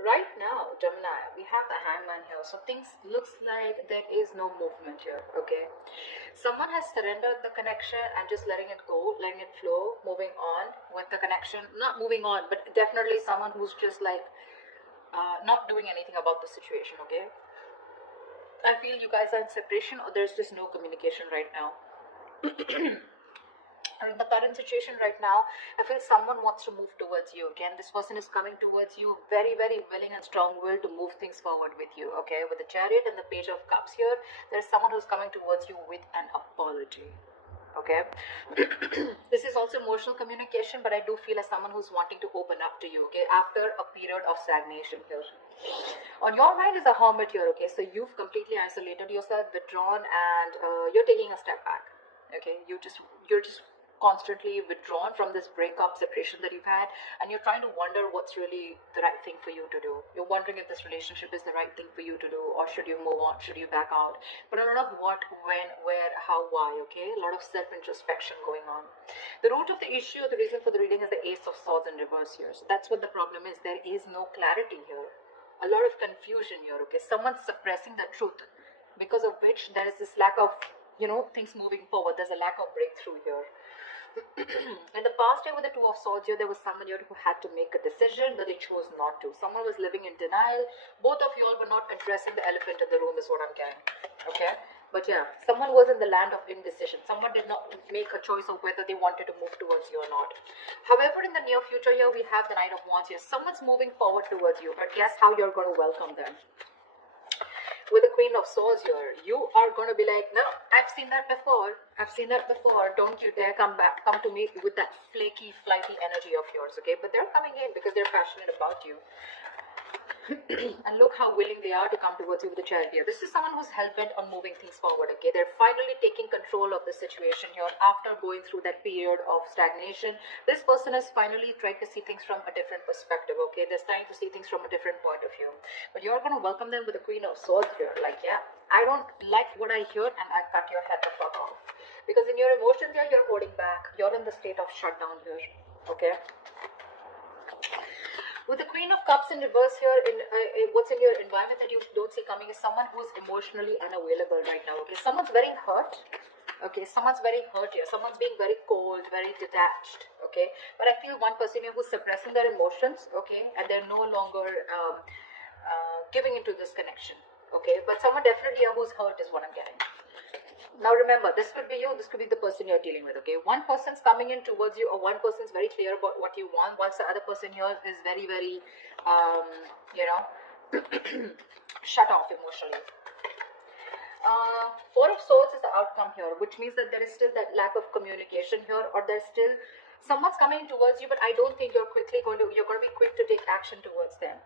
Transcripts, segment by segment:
Right now, Gemini, we have the hangman here. So things looks like there is no movement here, okay? Someone has surrendered the connection and just letting it go, letting it flow, moving on with the connection. Not moving on, but definitely someone who's just like not doing anything about the situation, okay? I feel you guys are in separation or there's just no communication right now. In the current situation right now, I feel someone wants to move towards you. Again, this person is coming towards you very, very willing and strong will to move things forward with you. Okay, with the Chariot and the Page of Cups here, there's someone who's coming towards you with an apology. Okay, this is also emotional communication, but I do feel as someone who's wanting to open up to you. Okay, after a period of stagnation here. On your mind is a hermit here. Okay, so you've completely isolated yourself, withdrawn, and you're taking a step back. Okay, you're just constantly withdrawn from this breakup separation that you've had, and you're trying to wonder what's really the right thing for you to do. You're wondering if this relationship is the right thing for you to do, or should you move on, should you back out. But a lot of what, when, where, how, why. Okay, a lot of self-introspection going on. The root of the issue, the reason for the reading is the Ace of Swords in reverse here. So that's what the problem is. There is no clarity here, a lot of confusion here. Okay, someone's suppressing the truth, because of which there is this lack of things moving forward. There's a lack of breakthrough here. In the past year with the Two of Swords here, there was someone here who had to make a decision, but they chose not to. Someone was living in denial. Both of you all were not addressing the elephant in the room is what I'm getting. Okay, but yeah, someone was in the land of indecision. Someone did not make a choice of whether they wanted to move towards you or not. However, in the near future here, we have the Knight of Wands here. Someone's moving forward towards you, but guess how you're going to welcome them? With the Queen of Swords here, you are going to be like, no, I've seen that before. I've seen that before. Don't you dare come to me with that flaky, flighty energy of yours, okay? But they're coming in because they're passionate about you. And look how willing they are to come towards you with the Chariot here. This is someone who's hell-bent on moving things forward, okay? They're finally taking control of the situation here after going through that period of stagnation. This person has finally tried to see things from a different perspective, okay? They're trying to see things from a different point of view. But you're going to welcome them with the Queen of Swords here. Like, yeah, I don't like what I hear and I cut your head the fuck off. Because in your emotions here, you're holding back. You're in the state of shutdown here, okay? With the Queen of Cups in reverse here, what's in your environment that you don't see coming is someone who's emotionally unavailable right now. Okay, someone's very hurt. Okay, someone's very hurt here. Someone's being very cold, very detached. Okay, but I feel one person here who's suppressing their emotions. Okay, and they're no longer giving into this connection. Okay, but someone definitely here who's hurt is what I'm getting. Now remember, this could be you, this could be the person you're dealing with, okay? One person's coming in towards you, or one person's very clear about what you want, whilst the other person here is very, very, shut off emotionally. Four of Swords is the outcome here, which means that there is still that lack of communication here, or there's still, someone's coming towards you, but I don't think you're going to be quick to take action towards them.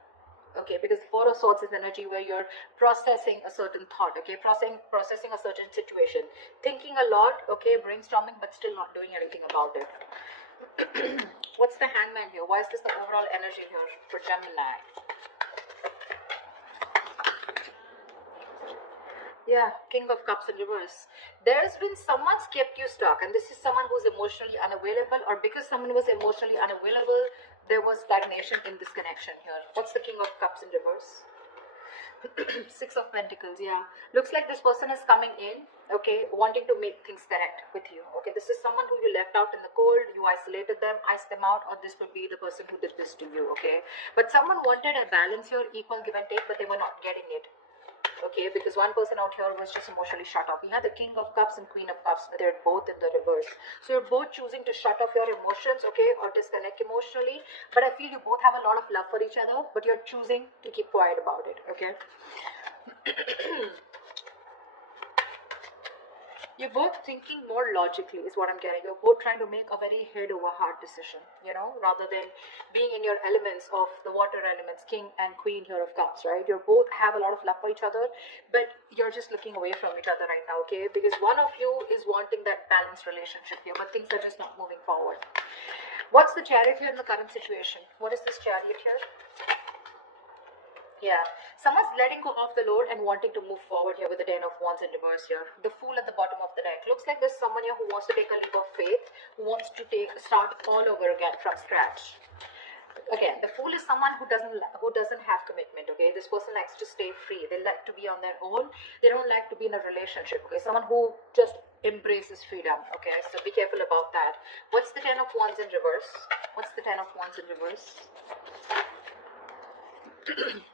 Okay, because Four of Swords is energy where you're processing a certain thought, okay, processing a certain situation, thinking a lot, okay, brainstorming, but still not doing anything about it. What's the Hangman here? Why is this the overall energy here for Gemini? Yeah, King of Cups in reverse. There's been someone's kept you stuck, and this is someone who's emotionally unavailable, or because someone was emotionally unavailable, there was stagnation in this connection here. What's the King of Cups in reverse? Six of Pentacles, yeah. Looks like this person is coming in, okay, wanting to make things correct with you. Okay, this is someone who you left out in the cold, you isolated them, iced them out, or this would be the person who did this to you, okay? But someone wanted a balance here, equal give and take, but they were not getting it. Okay, because one person out here was just emotionally shut off. We had the King of Cups and Queen of Cups, but they're both in the reverse. So you're both choosing to shut off your emotions, okay, or disconnect emotionally. But I feel you both have a lot of love for each other, but you're choosing to keep quiet about it, okay? You're both thinking more logically is what I'm getting. You're both trying to make a very head over heart decision, rather than being in your elements of the water elements, King and Queen here of Cups, right? You both have a lot of love for each other, but you're just looking away from each other right now, okay? Because one of you is wanting that balanced relationship here, but things are just not moving forward. What's the Chariot here in the current situation? What is this Chariot here? Yeah, someone's letting go of the load and wanting to move forward here with the Ten of Wands in reverse here. The Fool at the bottom of the deck. Looks like there's someone here who wants to take a leap of faith, who wants to start all over again from scratch. Again, the fool is someone who doesn't have commitment. Okay, this person likes to stay free. They like to be on their own. They don't like to be in a relationship. Okay, someone who just embraces freedom. Okay, so be careful about that. What's the Ten of Wands in reverse? What's the Ten of Wands in reverse?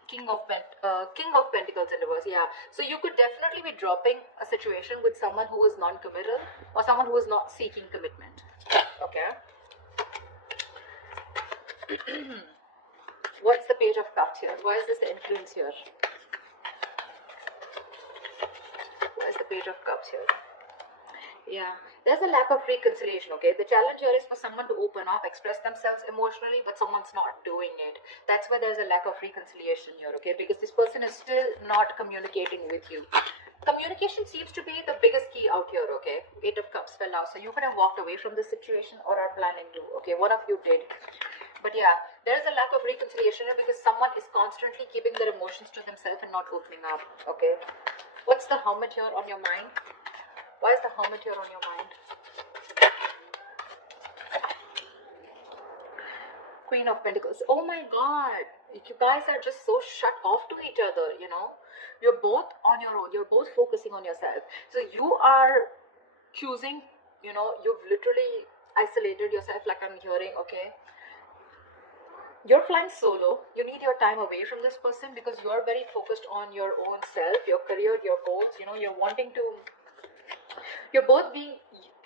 King of Pentacles in reverse. Yeah, so you could definitely be dropping a situation with someone who is non-committal or someone who is not seeking commitment. Okay. What's the Page of Cups here? Why is this the influence here? Why is the Page of Cups here? Yeah, there's a lack of reconciliation. Okay, the challenge here is for someone to open up, express themselves emotionally, but someone's not doing it. That's why there's a lack of reconciliation here. Okay, because this person is still not communicating with you. Communication seems to be the biggest key out here. Okay, Eight of Cups fell out, so you could have walked away from this situation or are planning to. Okay, one of you did. But yeah, there's a lack of reconciliation here because someone is constantly keeping their emotions to themselves and not opening up. Okay, what's the Hermit here on your mind? Why is the Hermit here on your mind? Queen of Pentacles. Oh my God. You guys are just so shut off to each other, you know. You're both on your own. You're both focusing on yourself. So you are choosing, you know, you've literally isolated yourself like I'm hearing, okay. You're flying solo. You need your time away from this person because you're very focused on your own self, your career, your goals. You know, you're wanting to... You're both being...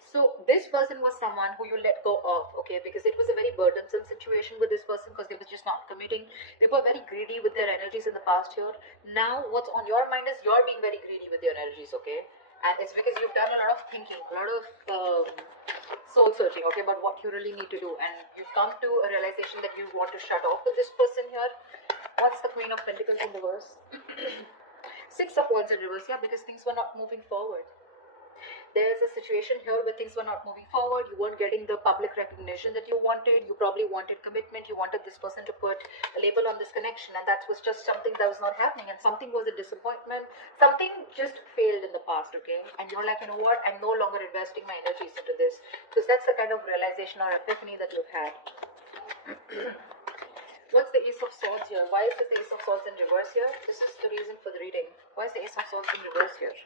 So this person was someone who you let go of, okay, because it was a very burdensome situation with this person because they were just not committing. They were very greedy with their energies in the past year. Now what's on your mind is you're being very greedy with your energies, okay? And it's because you've done a lot of thinking, a lot of soul searching, okay, about what you really need to do. And you've come to a realization that you want to shut off with this person here. What's the Queen of Pentacles in reverse? Six of Wands in reverse, yeah, because things were not moving forward. There's a situation here where things were not moving forward. You weren't getting the public recognition that you wanted. You probably wanted commitment. You wanted this person to put a label on this connection, and that was just something that was not happening, and something was a disappointment. Something just failed in the past, okay? And you're like, you know what? I'm no longer investing my energies into this, because that's the kind of realization or epiphany that you've had. What's the Ace of Swords here? Why is this the Ace of Swords in reverse here? This is the reason for the reading. Why is the Ace of Swords in reverse here?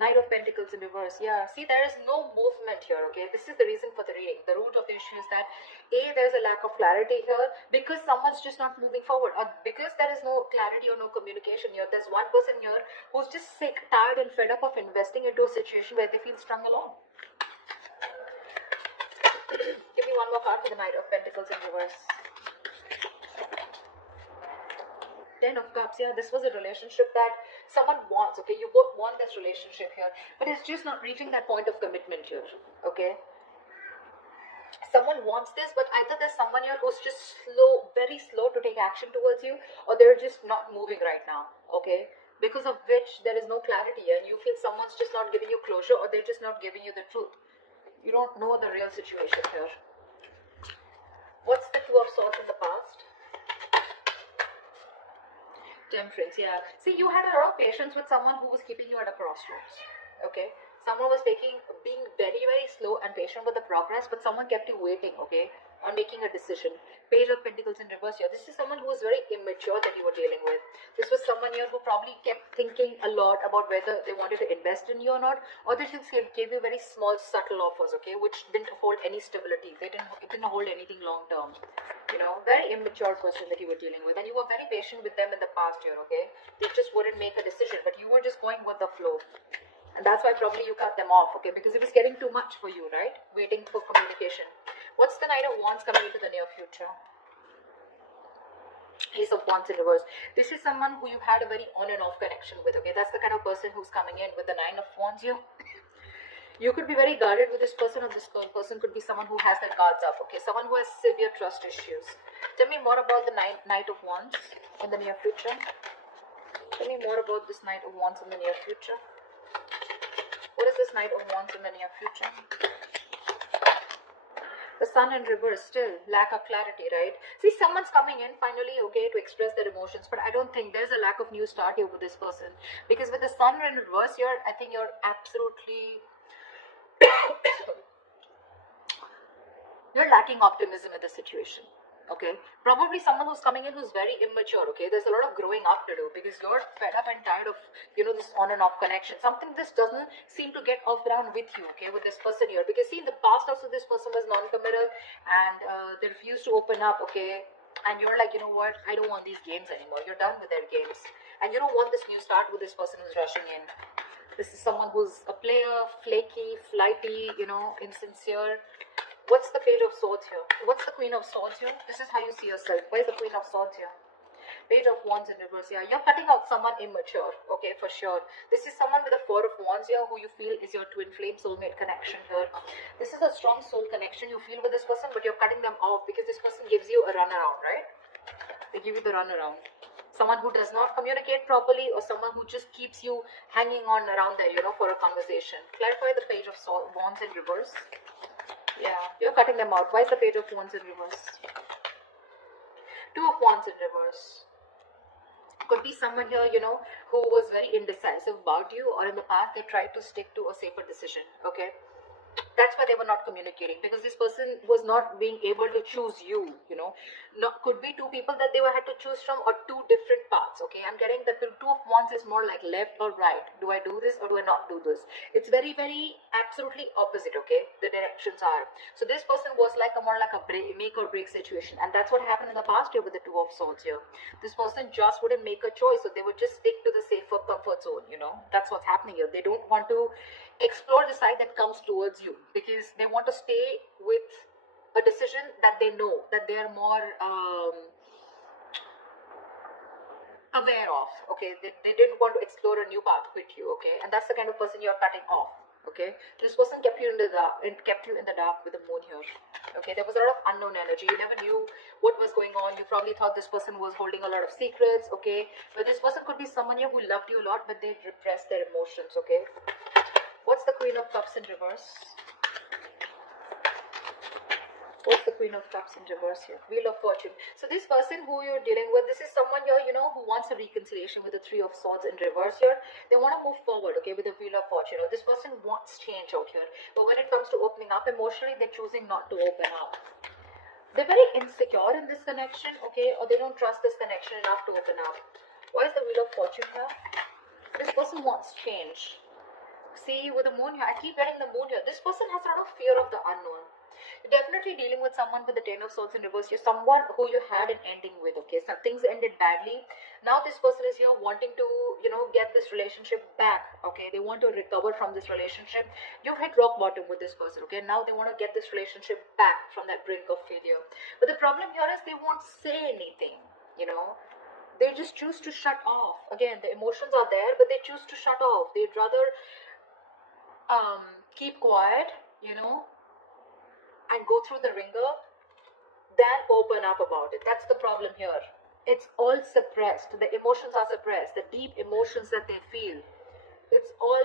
Knight of Pentacles in reverse. Yeah, see, there is no movement here, okay? This is the reason for the reading. The root of the issue is that there's a lack of clarity here because someone's just not moving forward, or because there is no clarity or no communication here. There's one person here who's just sick, tired and fed up of investing into a situation where they feel strung along. Give me one more card for the Knight of Pentacles in reverse. Ten of Cups. Yeah, this was a relationship that someone wants, okay? You both want this relationship here, but it's just not reaching that point of commitment here, okay? Someone wants this, but either there's someone here who's just slow, very slow to take action towards you, or they're just not moving right now, okay? Because of which there is no clarity and you feel someone's just not giving you closure, or they're just not giving you the truth. You don't know the real situation here. What's the Two of Swords in the past? Temperance, yeah. See, you had a lot of patience with someone who was keeping you at a crossroads, okay? Someone was being very, very slow and patient with the progress, but someone kept you waiting, okay, on making a decision. Page of Pentacles in reverse here. This is someone who was very immature that you were dealing with. This was someone here who probably kept thinking a lot about whether they wanted to invest in you or not, or they just gave you very small, subtle offers, okay, which didn't hold any stability. It didn't hold anything long term. You know, very immature person that you were dealing with, and you were very patient with them in the past year, okay? They just wouldn't make a decision, but you were just going with the flow. And that's why probably you cut them off, okay? Because it was getting too much for you, right? Waiting for communication. What's the Knight of Wands coming into the near future? Ace of Wands in reverse. This is someone who you've had a very on and off connection with, okay? That's the kind of person who's coming in with the Nine of Wands here. You could be very guarded with this person, or this person could be someone who has their guards up, okay? Someone who has severe trust issues. Tell me more about the Knight of Wands in the near future. Tell me more about this Knight of Wands in the near future. What is this Knight of Wands in the near future? The Sun in reverse, still lack of clarity, right? See, someone's coming in finally, okay, to express their emotions, but I don't think there's a lack of new start here with this person, because with the Sun in reverse here, I think you're absolutely you're lacking optimism in the situation. Okay, probably someone who's coming in who's very immature. Okay, there's a lot of growing up to do because you're fed up and tired of, you know, this on and off connection. Something this doesn't seem to get off ground with you. Okay, with this person here, because see, in the past also this person was non-committal and they refused to open up. Okay, and you're like, you know what, I don't want these games anymore. You're done with their games and you don't want this new start with this person who's rushing in. This is someone who's a player, flaky, flighty, you know, insincere. What's the Page of Swords here? What's the Queen of Swords here? This is how you see yourself. Why is the Queen of Swords here? Page of Wands in reverse. Yeah, you're cutting out someone immature. Okay, for sure. This is someone with a Four of Wands here who you feel is your twin flame soulmate connection here. This is a strong soul connection you feel with this person, but you're cutting them off because this person gives you a runaround, right? They give you the runaround. Someone who does not communicate properly, or someone who just keeps you hanging on around there, you know, for a conversation. Clarify the Page of Wands in reverse. Yeah, you're cutting them out. Why is the Page of Wands in reverse? Two of Wands in reverse. Could be someone here, you know, who was very indecisive about you, or in the past they tried to stick to a safer decision. Okay, that's why they were not communicating, because this person was not being able to choose you, you know. Could be two people that they had to choose from, or two different paths. Okay, I'm getting that the Two of Wands is more like left or right. Do I do this or do I not do this? It's very, very absolutely opposite. Okay, the directions are. So this person was like more like a make or break situation, and that's what happened in the past year with the Two of Swords here. This person just wouldn't make a choice, so they would just stick to the safer comfort zone, you know. That's what's happening here. They don't want to explore the side that comes towards you, because they want to stay with a decision that they know, that they are more aware of. Okay, they didn't want to explore a new path with you. Okay, and that's the kind of person you're cutting off. Okay, this person kept you in the dark, with the moon here. Okay, there was a lot of unknown energy. You never knew what was going on. You probably thought this person was holding a lot of secrets. Okay, but this person could be someone here who loved you a lot, but they repressed their emotions. Okay, what's the Queen of Cups in reverse? What's the Queen of Cups in reverse here? Wheel of Fortune. So this person who you're dealing with, this is someone here, you know, who wants a reconciliation with the Three of Swords in reverse here. They want to move forward, okay, with the Wheel of Fortune. This person wants change out here. But when it comes to opening up emotionally, they're choosing not to open up. They're very insecure in this connection, okay, or they don't trust this connection enough to open up. Why is the Wheel of Fortune here? This person wants change. See, with the moon here, I keep getting the moon here. This person has a lot of fear of the unknown. You're definitely dealing with someone with the Ten of Swords in reverse. You're someone who you had an ending with, okay? Some things ended badly. Now this person is here wanting to, you know, get this relationship back, okay? They want to recover from this relationship. You've hit rock bottom with this person, okay? Now they want to get this relationship back from that brink of failure. But the problem here is they won't say anything, you know? They just choose to shut off. Again, the emotions are there, but they choose to shut off. They'd rather keep quiet, you know, and go through the ringer than open up about it. That's the problem here. It's all suppressed. The emotions are suppressed. The deep emotions that they feel, it's all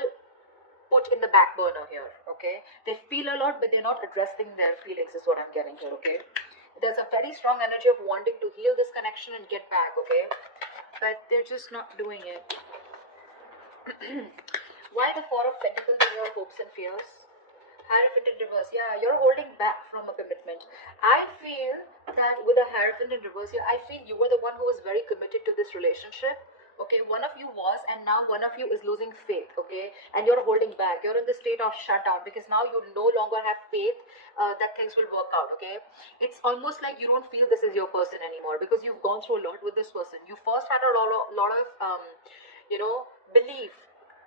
put in the back burner here, okay? They feel a lot, but they're not addressing their feelings, is what I'm getting here, okay? There's a very strong energy of wanting to heal this connection and get back, okay? But they're just not doing it. Why the Four of Pentacles in your hopes and fears? Hierophant in reverse. Yeah, you're holding back from a commitment. I feel that with a Hierophant in reverse here, I feel you were the one who was very committed to this relationship. Okay, one of you was, and now one of you is losing faith, okay? And you're holding back. You're in the state of shutdown because now you no longer have faith that things will work out, okay? It's almost like you don't feel this is your person anymore because you've gone through a lot with this person. You first had a lot of you know, belief,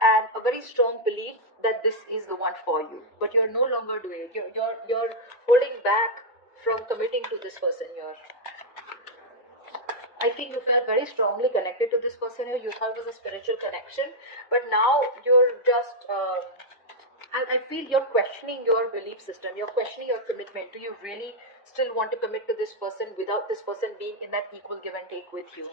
and a very strong belief that this is the one for you, but you're no longer doing it. You're holding back from committing to this person here. I think you felt very strongly connected to this person here. You thought it was a spiritual connection, but now you're just I feel you're questioning your belief system. You're questioning your commitment. Do you really still want to commit to this person without this person being in that equal give and take with you?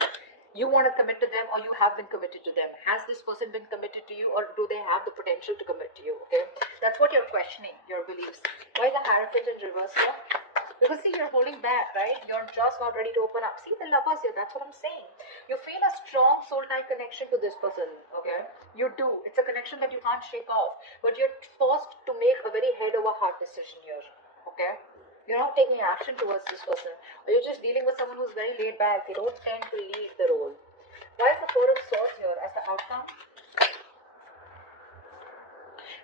You want to commit to them, or you have been committed to them? Has this person been committed to you, or do they have the potential to commit to you? Okay, that's what you're questioning, your beliefs. Why the Hierophant in reverse here? Because see, you're holding back, right? You're just not ready to open up. See the Lovers here, that's what I'm saying. You feel a strong soul tie connection to this person, okay? You do. It's a connection that you can't shake off, but you're forced to make a very head over heart decision here, okay? You're not taking action towards this person. Or you're just dealing with someone who's very laid back. They don't tend to lead the role. Why is the Four of Swords here as the outcome?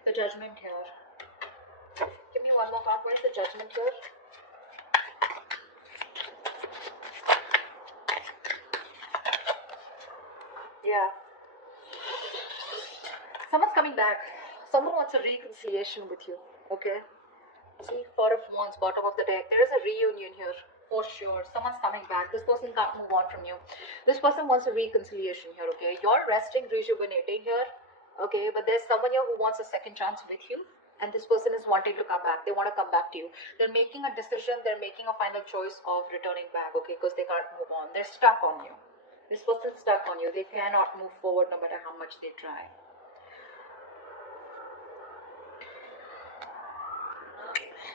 The Judgment here. Give me one more card. Where's the Judgment here? Yeah. Someone's coming back. Someone wants a reconciliation with you. Okay. See, Four of Wands, bottom of the deck. There is a reunion here. For sure. Someone's coming back. This person can't move on from you. This person wants a reconciliation here. Okay. You're resting, rejuvenating here. Okay. But there's someone here who wants a second chance with you. And this person is wanting to come back. They want to come back to you. They're making a decision. They're making a final choice of returning back. Okay. Because they can't move on. They're stuck on you. This person's stuck on you. They cannot move forward no matter how much they try.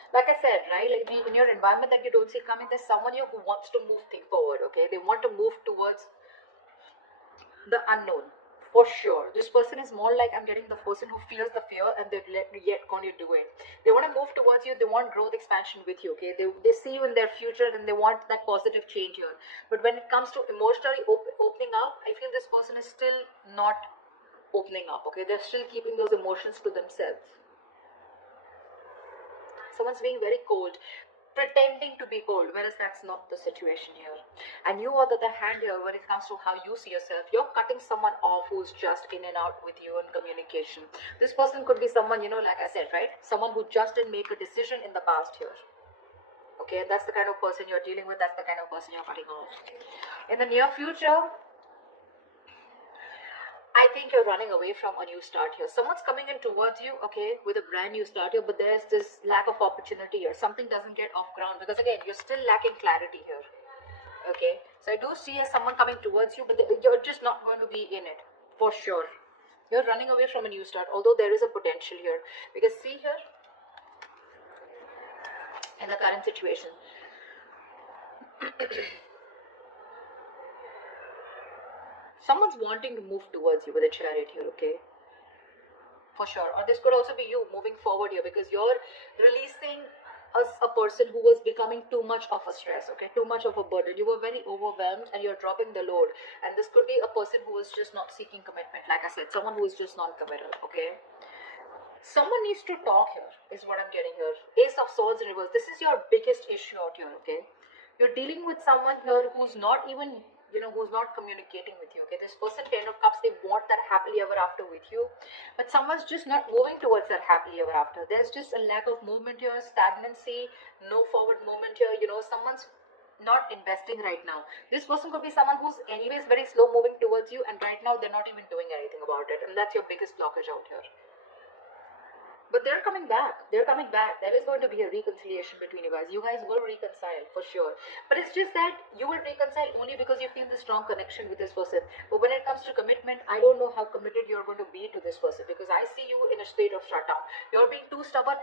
Like I said, right, like in your environment that you don't see coming, there's someone here who wants to move things forward, okay? They want to move towards the unknown, for sure. This person is more like, I'm getting the person who feels the fear and they're yet going to do it. They want to move towards you. They want growth, expansion with you, okay? They see you in their future and they want that positive change here. But when it comes to emotionally opening up, I feel this person is still not opening up, okay? They're still keeping those emotions to themselves. Someone's being very cold, pretending to be cold, whereas that's not the situation here. And you are the hand here when it comes to how you see yourself. You're cutting someone off who's just in and out with you in communication. This person could be someone, like I said, right? Someone who just didn't make a decision in the past here. Okay, that's the kind of person you're dealing with. That's the kind of person you're cutting off. In the near future, I think you're running away from a new start here. Someone's coming in towards you, okay, with a brand new start here, but there's this lack of opportunity here. Something doesn't get off ground because, again, you're still lacking clarity here, okay? So I do see someone coming towards you, but you're just not going to be in it, for sure. You're running away from a new start, although there is a potential here. Because see here, in the current situation, someone's wanting to move towards you with a Chariot here, okay? For sure. Or this could also be you moving forward here because you're releasing a person who was becoming too much of a stress, okay? Too much of a burden. You were very overwhelmed and you're dropping the load. And this could be a person who is just not seeking commitment. Like I said, someone who is just non-committal, okay? Someone needs to talk here, is what I'm getting here. Ace of Swords in reverse. This is your biggest issue out here, okay? You're dealing with someone here who's not even, who's not communicating with you, okay? This person, Ten of Cups, they want that happily ever after with you. But someone's just not moving towards that happily ever after. There's just a lack of movement here, stagnancy, no forward movement here. Someone's not investing right now. This person could be someone who's anyways very slow moving towards you, and right now they're not even doing anything about it. And that's your biggest blockage out here. But they're coming back. They're coming back. There is going to be a reconciliation between you guys. You guys will reconcile for sure. But it's just that you will reconcile only because you feel the strong connection with this person. But when it comes to commitment, I don't know how committed you're going to be to this person because I see you in a state of shutdown. You're being too stubborn.